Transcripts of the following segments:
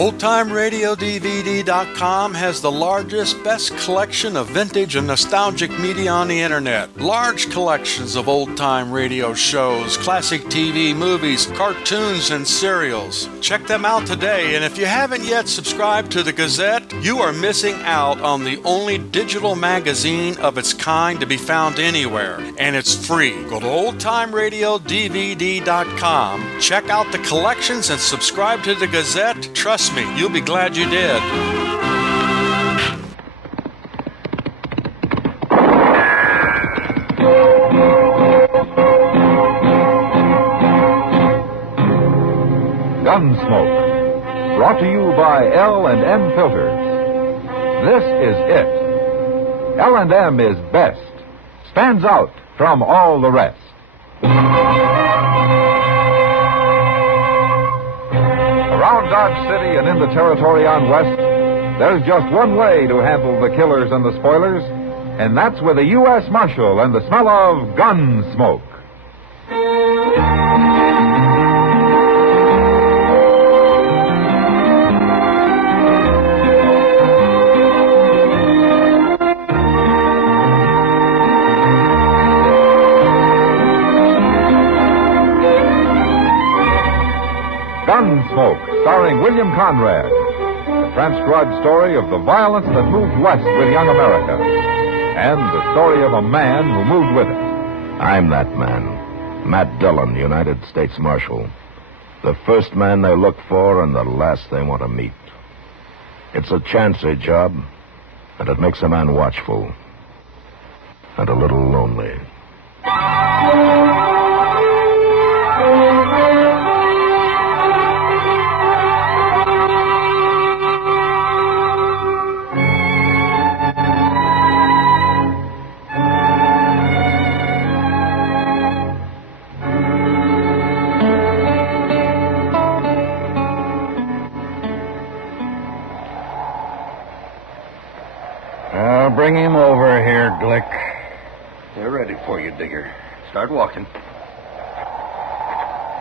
OldTimeRadioDVD.com has the largest, best collection of vintage and nostalgic media on the internet. Large collections of old-time radio shows, classic TV, movies, cartoons, and serials. Check them out today, and if you haven't yet subscribed to the Gazette, you are missing out on the only digital magazine of its kind to be found anywhere, and it's free. Go to OldTimeRadioDVD.com, check out the collections, and subscribe to the Gazette. Trust me, you'll be glad you did. Gunsmoke, brought to you by L&M Filters. This is it. L&M is best, stands out from all the rest. Around Dodge City and in the territory on West, there's just one way to handle the killers and the spoilers, and that's with a U.S. Marshal and the smell of Gunsmoke. Gunsmoke, starring William Conrad. The transcribed story of the violence that moved west with young America. And the story of a man who moved with it. I'm that man, Matt Dillon, United States Marshal. The first man they look for and the last they want to meet. It's a chancy job, and it makes a man watchful. And a little lonely. Bring him over here, Glick. They're ready for you, Digger. Start walking.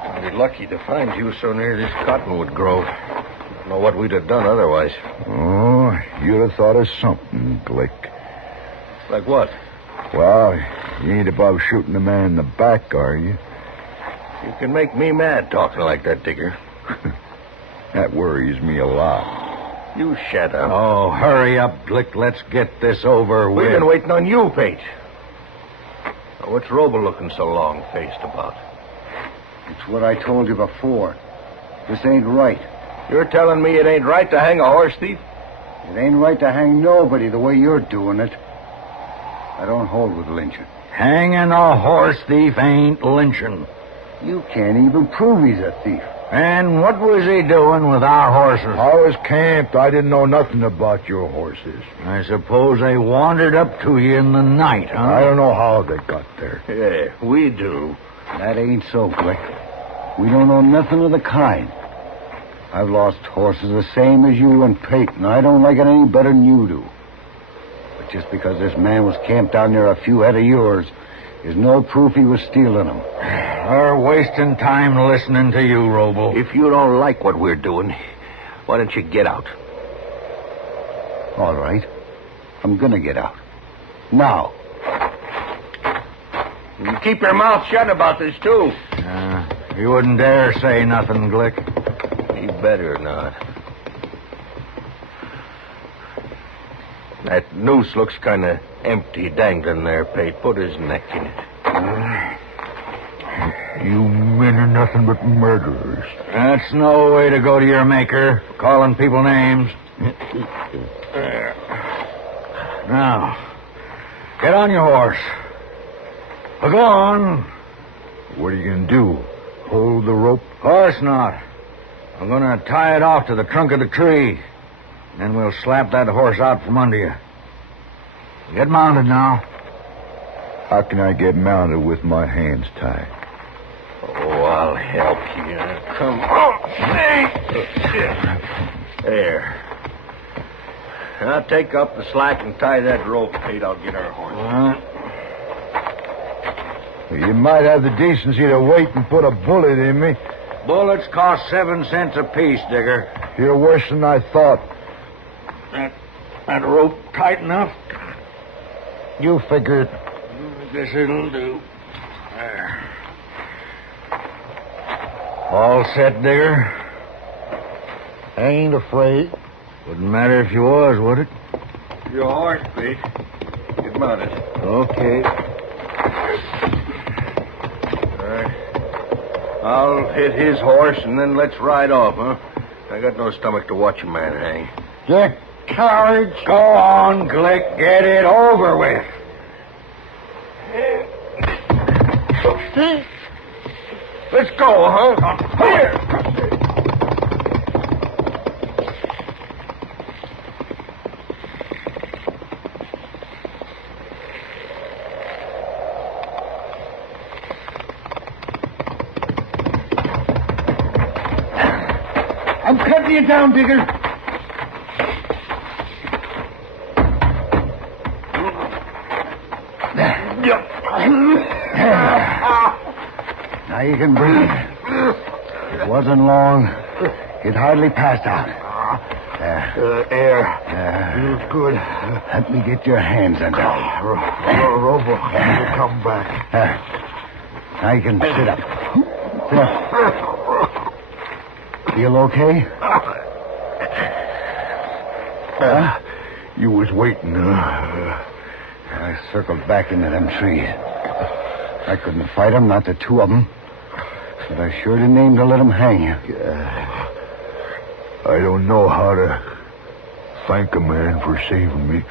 I'll be lucky to find you so near this cottonwood grove. Don't know what we'd have done otherwise. Oh, you'd have thought of something, Glick. Like what? Well, you ain't above shooting a man in the back, are you? You can make me mad talking like that, Digger. That worries me a lot. You shut up. Oh, hurry up, Glick. Let's get this over with. We've been waiting on you, Pate. Now, what's Roble looking so long-faced about? It's what I told you before. This ain't right. You're telling me it ain't right to hang a horse thief? It ain't right to hang nobody the way you're doing it. I don't hold with lynching. Hanging a horse thief ain't lynching. You can't even prove he's a thief. And what was he doing with our horses? I was camped. I didn't know nothing about your horses. I suppose they wandered up to you in the night, huh? I don't know how they got there. Yeah, we do. That ain't so, Glick. We don't know nothing of the kind. I've lost horses the same as you and Pate, and I don't like it any better than you do. But just because this man was camped down near a few head of yours is no proof he was stealing them. We're wasting time listening to you, Roble. If you don't like what we're doing, why don't you get out? All right. I'm gonna get out. Now. You keep your mouth shut about this, too. You wouldn't dare say nothing, Glick. You better not. That noose looks kind of empty dangling there, Pate. Put his neck in it. You men are nothing but murderers. That's no way to go to your maker, calling people names. Now, get on your horse. Well, go on. What are you going to do? Hold the rope? Of course not. I'm going to tie it off to the trunk of the tree. Then we'll slap that horse out from under you. Get mounted now. How can I get mounted with my hands tied? Oh, I'll help you. Come on. There. Now take up the slack and tie that rope, Pete. I'll get our horse. You might have the decency to wait and put a bullet in me. Bullets cost 7 cents apiece, Digger. You're worse than I thought. That rope tight enough? You figure it. I guess it'll do. There. All set, Digger? I ain't afraid. Wouldn't matter if you was, would it? Your horse, Pete. Get mounted. Okay. All right. I'll hit his horse, and then let's ride off, huh? I got no stomach to watch a man hang. You cowards! Go on, Glick. Get it over with. Let's go, huh? Here! I'm cutting you down, Digger. Now you can breathe. It wasn't long. He'd hardly passed out. Air. Feels good. Let me get your hands under him. Robo, you come back. Now you can sit up. Sit up. Feel okay? You was waiting, I circled back into them trees. I couldn't fight them, not the two of them. But I sure didn't aim to let them hang you. I don't know how to thank a man for saving me.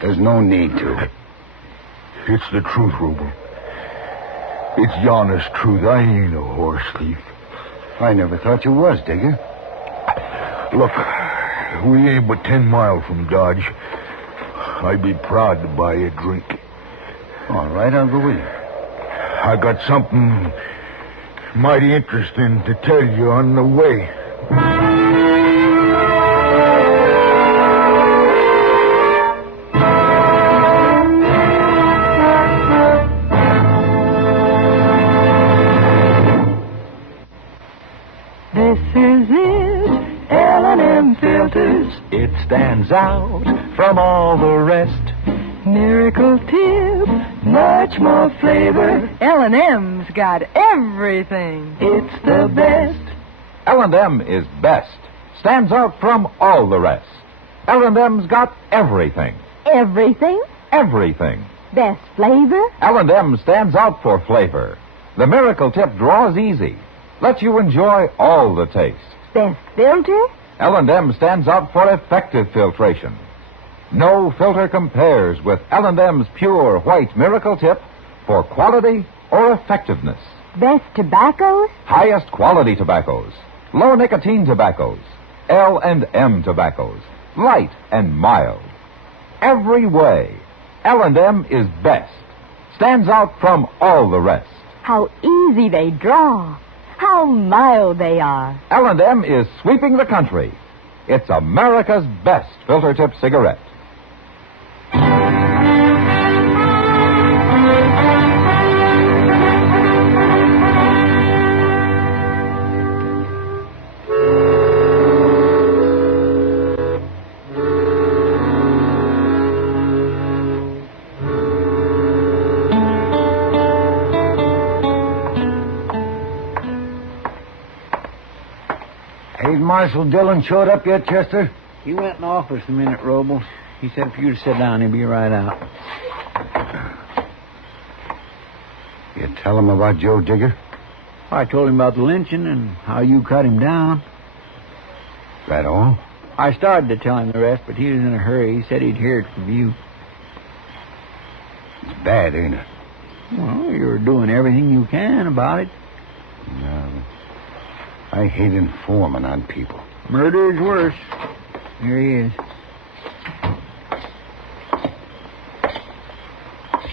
There's no need to. It's the truth, Robo. It's the honest truth. I ain't a horse thief. I never thought you was, Digger. Look, we ain't but 10 miles from Dodge. I'd be proud to buy you a drink. All right, I'll go with you. I got something mighty interesting to tell you on the way. This is it, L&M Filters. It stands out from all the rest. Miracle tip, much more flavor. L&M's got everything. It's the best. L&M is best. Stands out from all the rest. L&M's got everything. Everything? Everything. Best flavor? L&M stands out for flavor. The Miracle Tip draws easy. Lets you enjoy all the taste. Best filter? L&M stands out for effective filtration. No filter compares with L&M's pure white Miracle Tip for quality or effectiveness. Best tobaccos? Highest quality tobaccos. Low nicotine tobaccos. L&M tobaccos. Light and mild. Every way, L&M is best. Stands out from all the rest. How easy they draw. How mild they are. L&M is sweeping the country. It's America's best filter tip cigarette. Ain't Marshal Dillon showed up yet, Chester? He went in the office a minute, Robles. He said for you to sit down, he'll be right out. You tell him about Joe Digger? I told him about the lynching and how you cut him down. That all? I started to tell him the rest, but he was in a hurry. He said he'd hear it from you. It's bad, ain't it? Well, you're doing everything you can about it. No. I hate informing on people. Murder is worse. Here he is.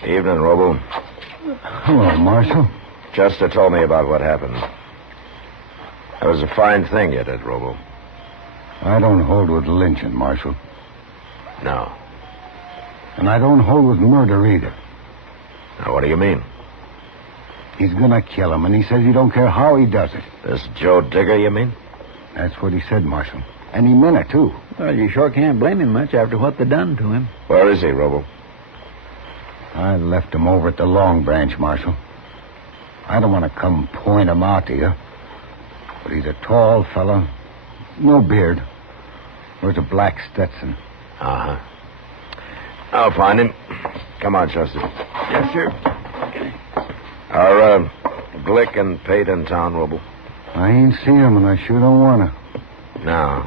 Evening, Robo. Hello, Marshal. Chester told me about what happened. It was a fine thing you did, Robo. I don't hold with lynching, Marshal. No. And I don't hold with murder either. Now, what do you mean? He's gonna kill him, and he says he don't care how he does it. This Joe Digger, you mean? That's what he said, Marshal. And he meant it, too. Well, you sure can't blame him much after what they done to him. Where is he, Robo? I left him over at the Long Branch, Marshal. I don't want to come point him out to you, but he's a tall fella, no beard, wears a black Stetson. Uh-huh. I'll find him. Come on, Chester. Yes, sir. Are Glick and Pate in town, Robo? I ain't seen him, and I sure don't want to. No.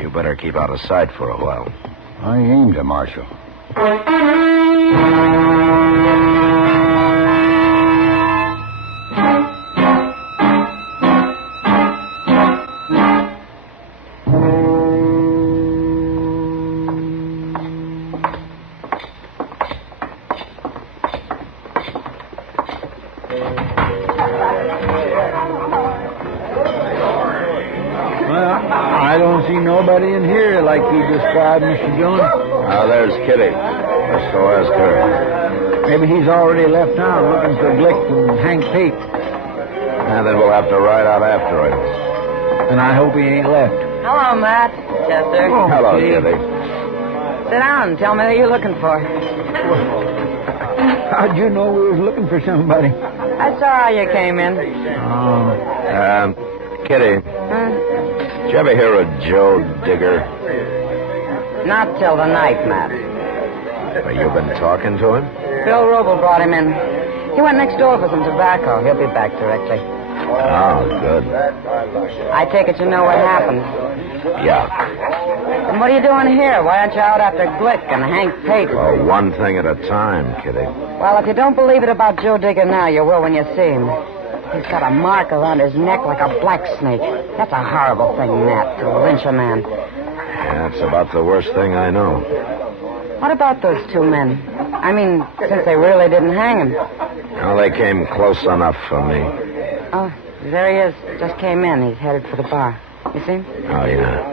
You better keep out of sight for a while. I aimed him, Marshal. I don't see nobody in here like you described, Mr. Dillon. Now, there's Kitty. Let's go ask her. Maybe he's already left town looking for Glick and Hank Pate. And then we'll have to ride out after him. And I hope he ain't left. Hello, Matt. Chester. Hello, Kitty. Sit down and tell me who you're looking for. How'd you know we was looking for somebody? I saw how you came in. Oh. Kitty, Huh? did you ever hear of Joe Digger? Not till the night, Matt. Well, you've been talking to him? Bill Roble brought him in. He went next door for some tobacco. He'll be back directly. Oh, good. I take it you know what happened. Yeah. And what are you doing here? Why aren't you out after Glick and Hank Pate? Well, one thing at a time, Kitty. Well, if you don't believe it about Joe Digger now, you will when you see him. He's got a mark around his neck like a black snake. That's a horrible thing, Matt, to lynch a man. Yeah, it's about the worst thing I know. What about those two men? I mean, since they really didn't hang him. Well, they came close enough for me. Oh, there he is. Just came in. He's headed for the bar. You see him? Oh, yeah.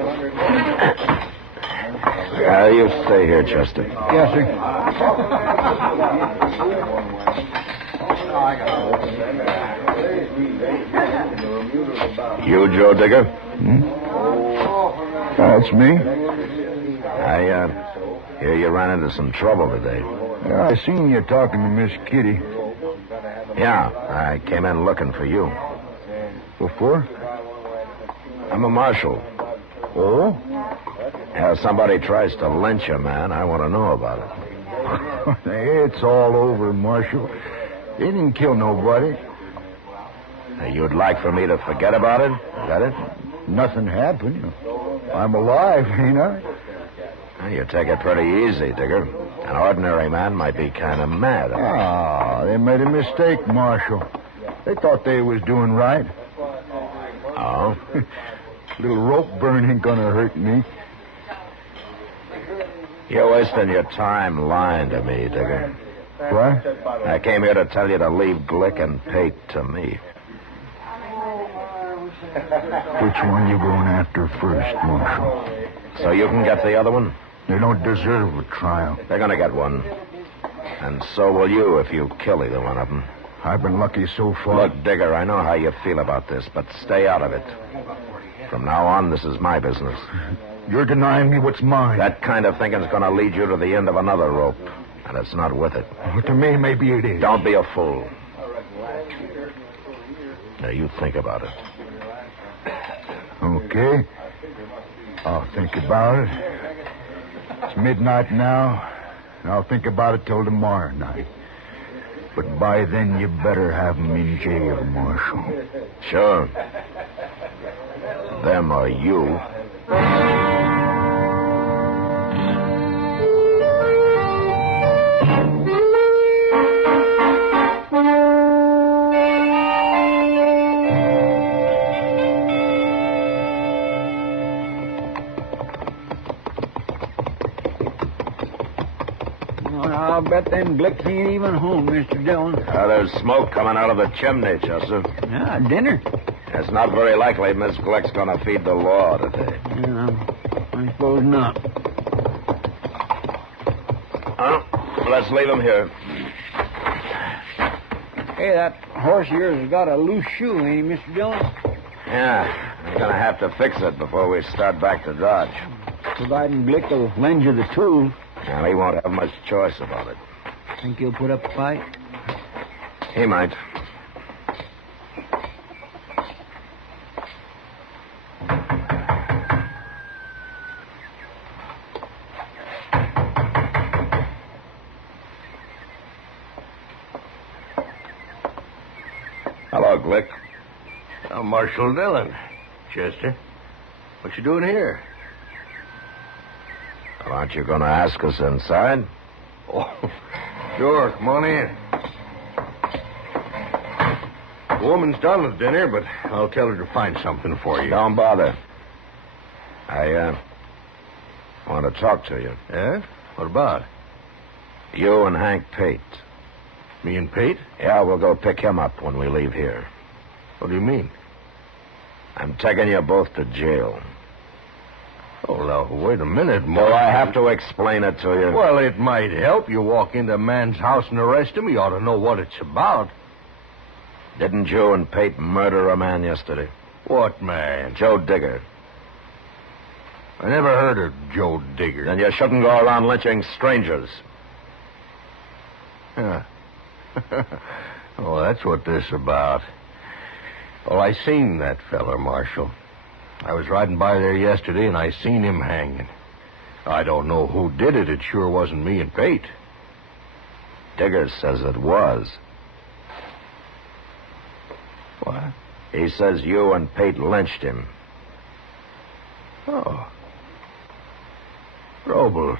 You stay here, Chester. Yes, sir. You, Joe Digger? That's me. I hear you ran into some trouble today. Yeah, I seen you talking to Miss Kitty. Yeah, I came in looking for you. What for? I'm a marshal. Oh? If somebody tries to lynch a man, I want to know about it. It's all over, Marshal. They didn't kill nobody. You'd like for me to forget about it? Is that it? Nothing happened. I'm alive, ain't I? Well, you take it pretty easy, Digger. An ordinary man might be kind of mad. Ah, they made a mistake, Marshal. They thought they was doing right. Oh? Little rope burn ain't gonna hurt me. You're wasting your time lying to me, Digger. What? I came here to tell you to leave Glick and Pate to me. Which one you going after first, Marshal? So you can get the other one? They don't deserve a trial. They're going to get one. And so will you if you kill either one of them. I've been lucky so far. Look, Digger, I know how you feel about this, but stay out of it. From now on, this is my business. You're denying me what's mine. That kind of thinking's going to lead you to the end of another rope, and it's not worth it. Well, to me, maybe it is. Don't be a fool. Now, you think about it. Okay. I'll think about it. It's midnight now, and I'll think about it till tomorrow night. But by then, you better have him in jail, Marshal. Sure. Them or you. I'll bet them Glicks ain't even home, Mr. Dillon. There's smoke coming out of the chimney, Chester. Yeah, dinner. It's not very likely Miss Glick's going to feed the law today. Yeah, I suppose not. Let's leave him here. Hey, that horse of yours has got a loose shoe, ain't he, Mr. Dillon? Yeah, I'm gonna have to fix it before we start back to Dodge. Providing Glick will lend you the tool. Well, he won't have much choice about it. Think he'll put up a fight? He might. Hello, Glick. Marshal Dillon. Chester, what you doing here? Well, aren't you going to ask us inside? Oh, sure. Come on in. The woman's done with dinner, but I'll tell her to find something for you. Don't bother. I want to talk to you. Yeah? What about? You and Hank Pate. Me and Pate? Yeah, we'll go pick him up when we leave here. What do you mean? I'm taking you both to jail. Oh, now, wait a minute, Do I have to explain it to you? Well, it might help. You walk into a man's house and arrest him. You ought to know what it's about. Didn't you and Pate murder a man yesterday? What man? Joe Digger. I never heard of Joe Digger. Then you shouldn't go around lynching strangers. Huh. Oh, that's what this is about. Well, I seen that feller, Marshal. I was riding by there yesterday, and I seen him hanging. I don't know who did it. It sure wasn't me and Pate. Digger says it was. What? He says you and Pate lynched him. Oh. Roble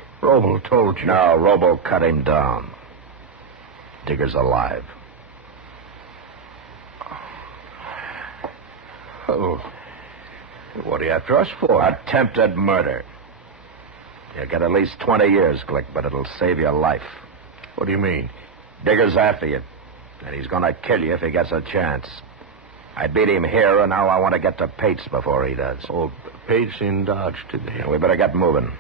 told you. No, Robo cut him down. Digger's alive. Oh. What are you after us for? Attempted murder. You'll get at least 20 years, Glick, but it'll save your life. What do you mean? Digger's after you, and he's going to kill you if he gets a chance. I beat him here, and now I want to get to Pate's before he does. Oh, Pate's in Dodge today. Yeah, we better get moving.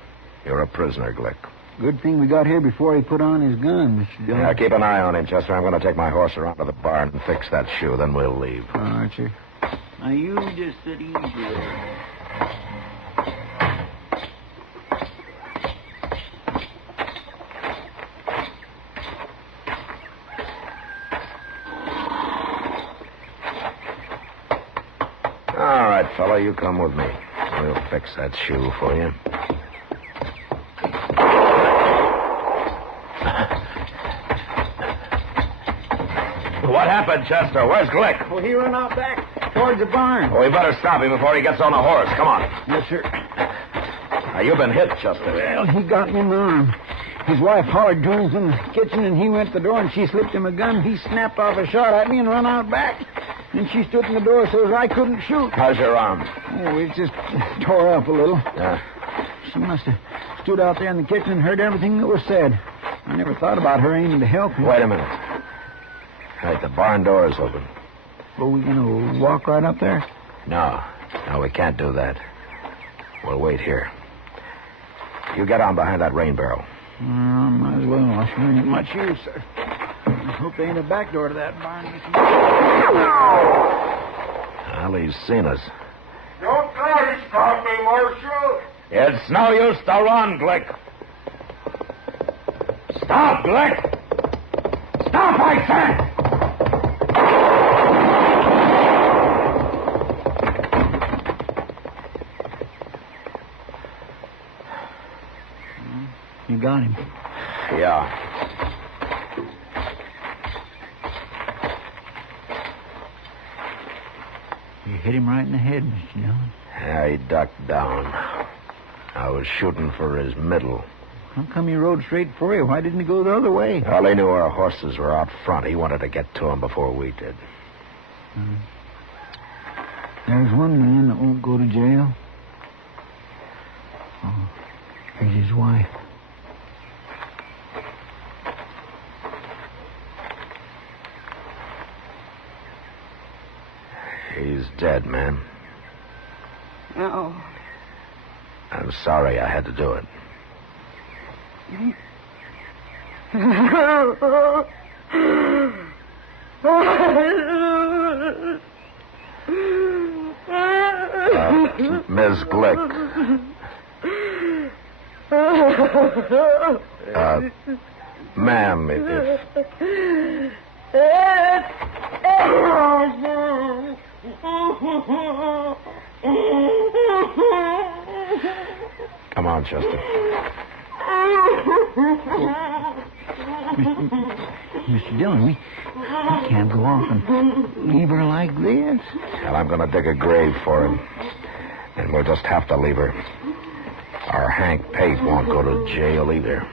You're a prisoner, Glick. Good thing we got here before he put on his gun, Mr. Dillon. Yeah, keep an eye on him, Chester. I'm going to take my horse around to the barn and fix that shoe, then we'll leave. All right, sir. Now, you just sit easy there. All right, fella, you come with me. We'll fix that shoe for you. What happened, Chester? Where's Glick? Well, he run out back towards the barn. Oh, we better stop him before he gets on a horse. Come on. Yes, sir. Now, you've been hit, Chester. Well, he got me in the arm. His wife hollered to him from the kitchen, and he went to the door, and she slipped him a gun. He snapped off a shot at me and run out back. And she stood in the door so I couldn't shoot. How's your arm? Oh, it just tore up a little. Yeah. She must have stood out there in the kitchen and heard everything that was said. I never thought about her aiming to help me. Wait a minute. Right, the barn door is open. Are we going to walk right up there? No, we can't do that. We'll wait here. You get on behind that rain barrel. Might as well. I sure ain't much use, sir. I hope there ain't a back door to that barn. Well, he's seen us. Don't try to stop me, Marshal. It's no use to run, Glick. Stop, Glick! Stop, I said! You got him. Yeah. You hit him right in the head, Mr. Dillon. Yeah, he ducked down. I was shooting for his middle. How come he rode straight for you? Why didn't he go the other way? Well, he knew our horses were out front. He wanted to get to them before we did. There's one man that won't go to jail. Oh, here's his wife. He's dead, man. No. I'm sorry I had to do it. Miss Glick. Ma'am, if... Come on, Chester. Mr. Dillon, we can't go off and leave her like this. And I'm going to dig a grave for him. And we'll just have to leave her. Our Hank Pate won't go to jail either.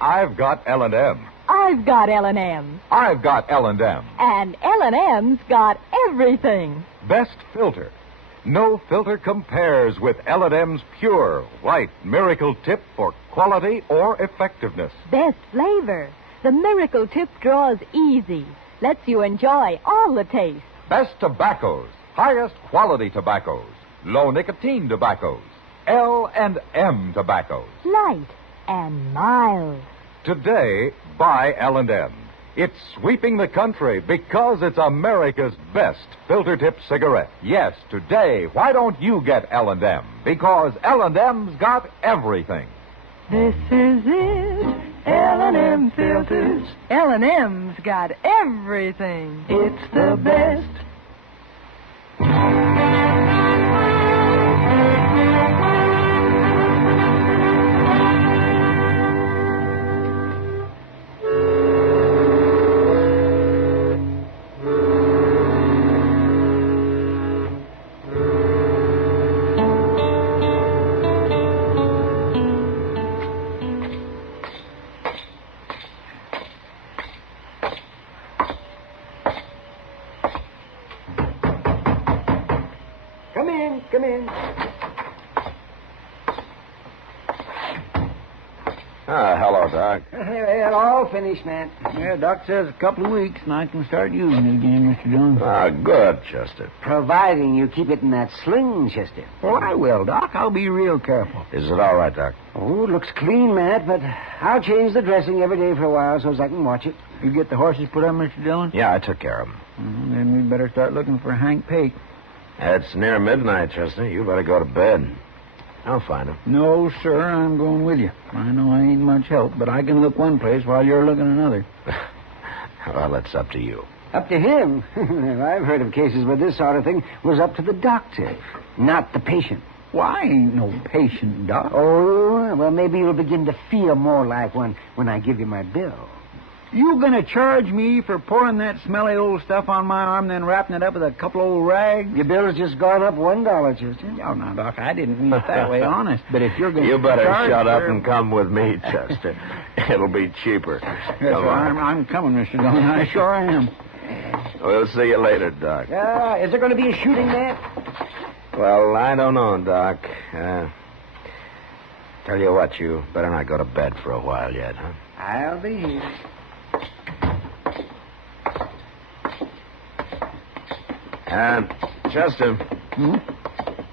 I've got L&M. I've got L&M. I've got L&M. And L&M's got everything. Best filter. No filter compares with L&M's pure, white Miracle Tip for quality or effectiveness. Best flavor. The Miracle Tip draws easy. Lets you enjoy all the taste. Best tobaccos. Highest quality tobaccos. Low nicotine tobaccos. L&M tobaccos. Light and mild. Today, buy L&M. It's sweeping the country because it's America's best filter tip cigarette. Yes, today, why don't you get L&M? Because L&M's got everything. This is it. L&M filters. L&M's got everything. It's the best. Come in. Hello, Doc. Well, all finished, Matt. Yeah, Doc says a couple of weeks and I can start using it again, Mr. Dillon. Good, Chester. Providing you keep it in that sling, Chester. Oh, I will, Doc. I'll be real careful. Is it all right, Doc? Oh, it looks clean, Matt, but I'll change the dressing every day for a while so as I can watch it. You get the horses put on, Mr. Dillon? Yeah, I took care of them. Then we'd better start looking for Hank Pate. It's near midnight, Chester. You better go to bed. I'll find him. No, sir, I'm going with you. I know I ain't much help, but I can look one place while you're looking another. Well, it's up to you. Up to him? I've heard of cases where this sort of thing was up to the doctor, not the patient. Well, I ain't no patient, Doc. Oh, well, maybe you'll begin to feel more like one when I give you my bill. You gonna charge me for pouring that smelly old stuff on my arm, then wrapping it up with a couple old rags? Your bill's just gone up $1, Chester. Oh, now, Doc, I didn't mean it that way, honest. But if you're gonna You better charge shut up for... and come with me, Chester. It'll be cheaper. Yes, sir, I'm coming, Mr. Dillon. I sure am. We'll see you later, Doc. Is there going to be a shooting match? Well, I don't know, Doc. Tell you what, you better not go to bed for a while yet, huh? I'll be here. Chester,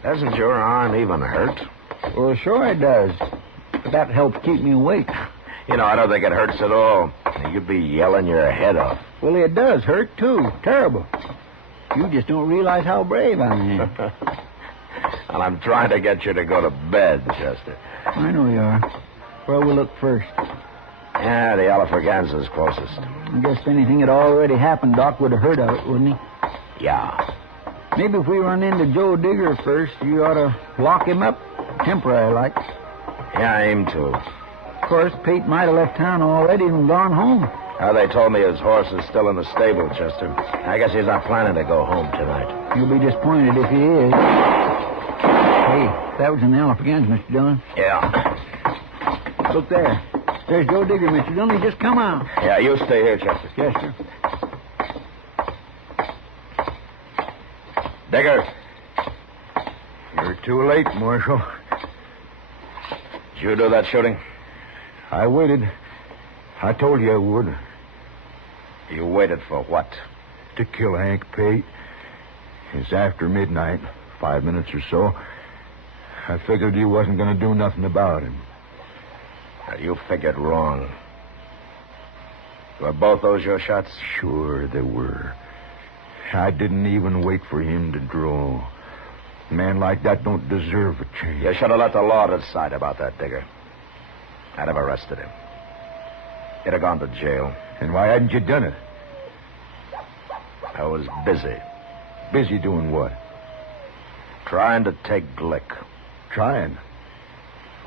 doesn't your arm even hurt? Well, sure it does. But that helps keep me awake. You know, I don't think it hurts at all. You'd be yelling your head off. Well, it does hurt, too. Terrible. You just don't realize how brave I am. And I'm trying to get you to go to bed, Chester. I know you are. Where we'll look first? Yeah, the Alafraganza's closest. I guess if anything had already happened, Doc would have heard of it, wouldn't he? Yeah. Maybe if we run into Joe Digger first, you ought to lock him up. Temporary, like. Yeah, I aim to. Of course, Pate might have left town already and gone home. They told me his horse is still in the stable, Chester. I guess he's not planning to go home tonight. You'll be disappointed if he is. Hey, that was in the Alafragans, Mr. Dillon. Yeah. Look there. There's Joe Digger, Mr. Dillon. He just come out. Yeah, you stay here, Chester. Yes, sir. Digger. You're too late, Marshal. you do that shooting? I waited. I told you I would. You waited for what? To kill Hank Pate. It's after midnight, 5 minutes or so. I figured you wasn't going to do nothing about him. Now, you figured wrong. Were both those your shots? Sure they were. I didn't even wait for him to draw. A man like that don't deserve a chance. You should have let the law decide about that, Digger. I'd have arrested him. He'd have gone to jail. And why hadn't you done it? I was busy. Busy doing what? Trying to take Glick. Trying?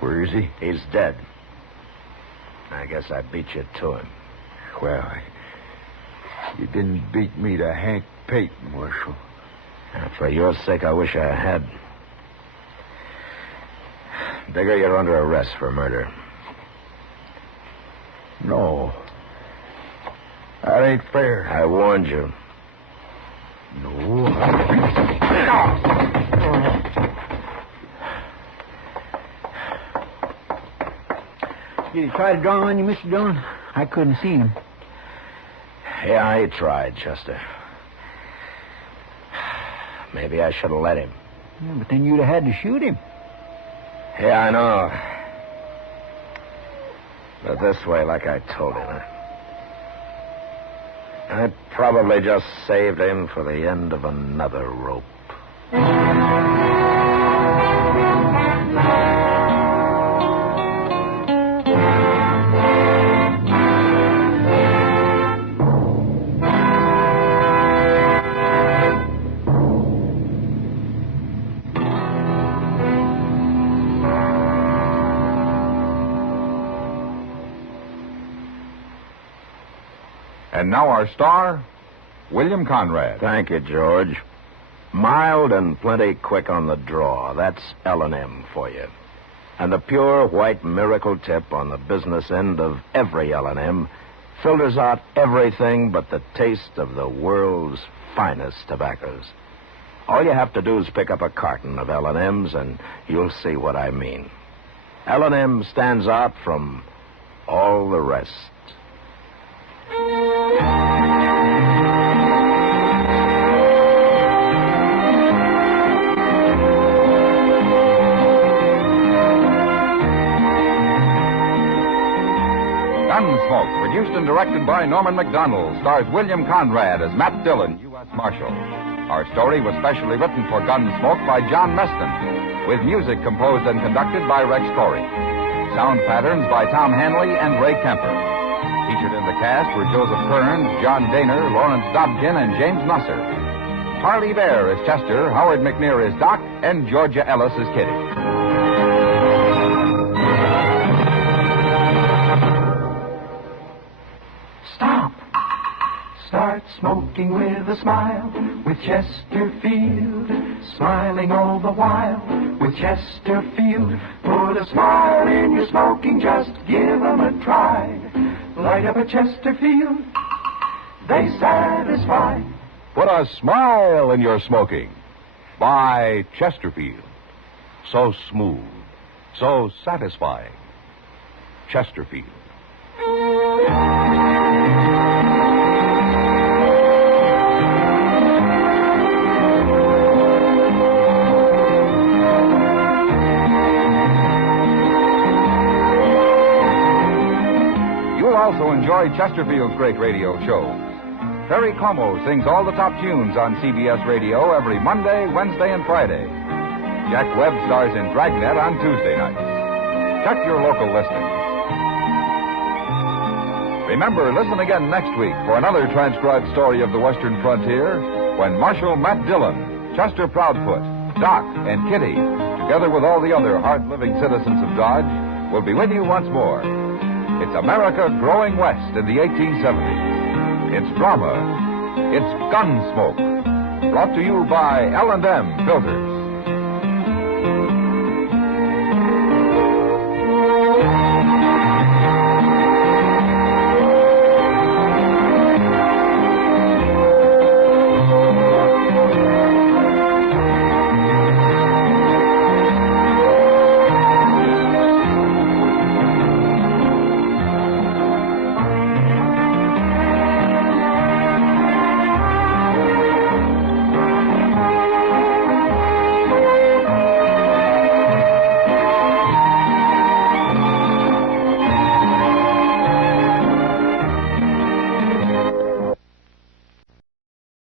Where is he? He's dead. I guess I beat you to him. Well, you didn't beat me to Hank Pate, Marshal. For your sake, I wish I had. Digger, you're under arrest for murder. No. That ain't fair. I warned you. No. Did he try to draw on you, Mr. Dillon? I couldn't see him. Yeah, he tried, Chester. Maybe I should have let him. Yeah, but then you'd have had to shoot him. Yeah, I know. But this way, like I told him, I probably just saved him for the end of another rope. And now our star, William Conrad. Thank you, George. Mild and plenty quick on the draw. That's L&M for you. And the pure white miracle tip on the business end of every L&M filters out everything but the taste of the world's finest tobaccos. All you have to do is pick up a carton of L&Ms and you'll see what I mean. L&M stands out from all the rest. Gunsmoke, produced and directed by Norman McDonald, stars William Conrad as Matt Dillon, U.S. Marshal. Our story was specially written for Gunsmoke by John Meston, with music composed and conducted by Rex Corey. Sound patterns by Tom Hanley and Ray Kemper. Featured in the cast were Joseph Kearns, John Daner, Lawrence Dobkin, and James Nusser. Harley Bear is Chester, Howard McNear is Doc, and Georgia Ellis is Kitty. Stop. Start smoking with a smile with Chesterfield. Smiling all the while with Chesterfield. Put a smile in your smoking, just give 'em a try. Light up a Chesterfield, they satisfy. Put a smile in your smoking. By Chesterfield. So smooth, so satisfying. Chesterfield. You'll also enjoy Chesterfield's great radio shows. Perry Como sings all the top tunes on CBS Radio every Monday, Wednesday, and Friday. Jack Webb stars in Dragnet on Tuesday nights. Check your local listings. Remember, listen again next week for another transcribed story of the Western frontier when Marshal Matt Dillon, Chester Proudfoot, Doc, and Kitty, together with all the other hard-living citizens of Dodge, will be with you once more. It's America growing west in the 1870s. It's drama. It's Gunsmoke. Brought to you by L&M Filters.